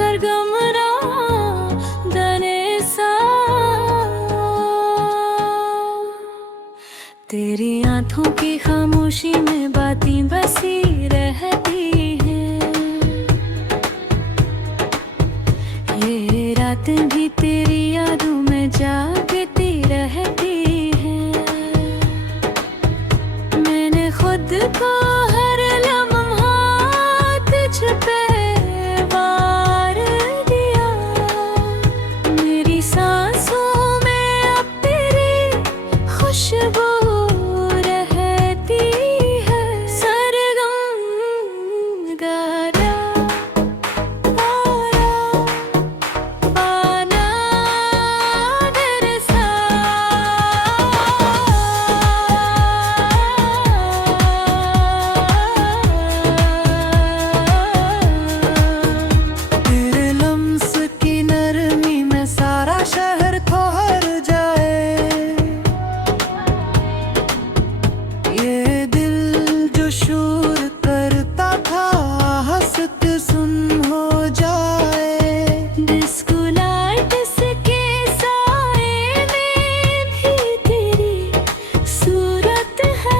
सरगम रा दने सा। तेरी आंखों की खामोशी में बातें बसी रहती हैं। ये रातें भी तेरी यादों में जागती रहती हैं। मैंने खुद को हर लम्हा तुझ पे वार दिया। मेरी सांसों में अब तेरी खुशबू रहती है। सरगम गारा पारा पाना तेरे तेरे लम्स की नरमी में सारा शहर ठहर जाए। ये दिल जो शोर करता था हंसत सुन हो जाए। डिस्को लाइट्स के साए में भी तेरी सूरत है।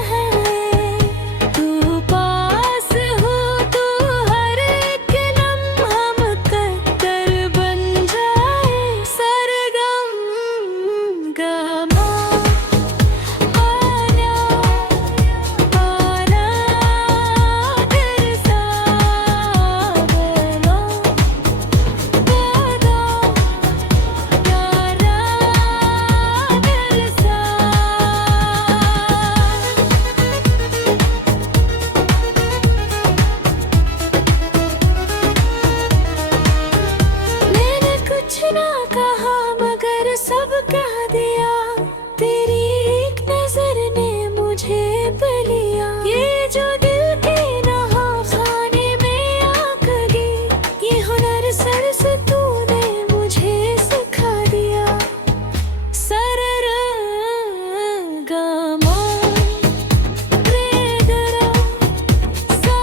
तू पास हो तो हर एक लम्हा मुकद्दर बन जाए। सरगम गामा आना पाना तेरे साथ बनो पैदा प्यारा तेरे मैंने कुछ ना कहा मगर सब कह दिया। तेरी एक नजर ने मुझे पा लिया। ये जो दिल के नहा खाने में आग लगी, ये हुनर सर से तूने मुझे सिखा दिया। सरगमा रेगरा सा।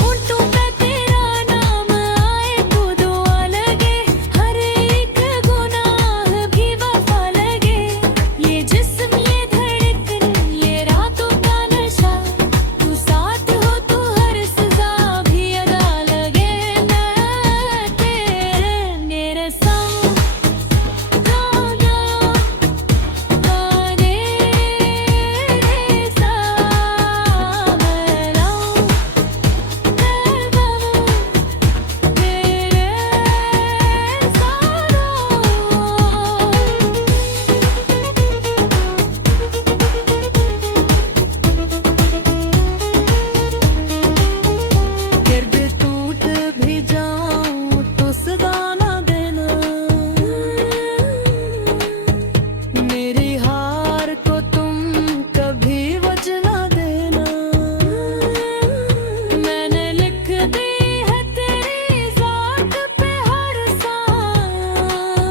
होठों पे तेरा नाम आए तो दुआ लगे। हर एक गुनाह भी वफा लगे। ये जिस्म ये धड़कन ये रातों का नशा। तू साथ हो तो हर सजा भी अदा लगे। मैं तेरे संग गाना गाने सा मिलाऊं मैं गम तेरे फिर भी टूट भी जाऊं तो सदा ना देना। मेरी हार को तुम कभी वजह ना देना। मैंने लिख दी है तेरी ज़ात पे हर सांस।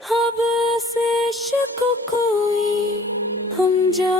अब से इश्क कोई हम जा